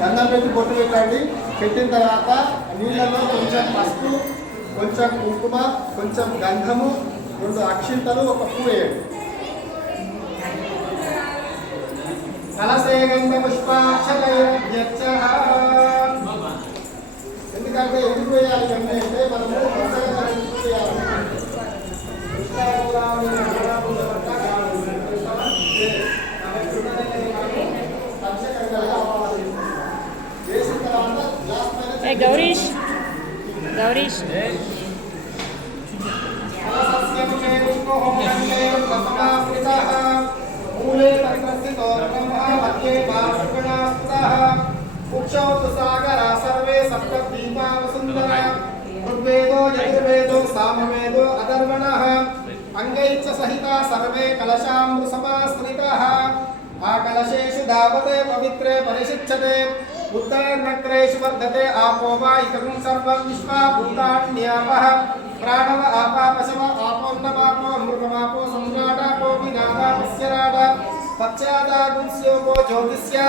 దండం పెట్టి బొట్టు పెట్టండి. పెట్టిన తర్వాత నీళ్ళలో కొంచెం పసుపు, కొంచెం కుంకుమ, కొంచెం గంధము, 2 అక్షింతలు, ఒక పువ్వు వేయండి. కలసే గంధ పుష్పాక్షరయచ్చః. ఎందుకంటే ఎందుకు వేయాలి అంటే మనము ఎందుకు వేయాలి गौरीश गौरीश मूले तत्रस्थितो ब्रह्मा मध्ये वासुगणास्तः उक्षौतु सागरा सर्वे सप्तद्वीपा वसुन्धरा ऋग्वेदो यजुर्वेदो सामवेदो अधर्वणः अंगैश्च सहिता सर्वे कलशामृतसमाश्रिताः आकलशेषु धावते पवित्रे परिशिच्यते उत्तरनक्रेषु वर्धते आपो वा इदं सर्वं विश्वा भूतान्यापः प्राणव आपापशव आपोन्नवापो अमृतमापो सम्राटापो विनादापस्य राड पश्चादागुंस्योपो ज्योतिष्या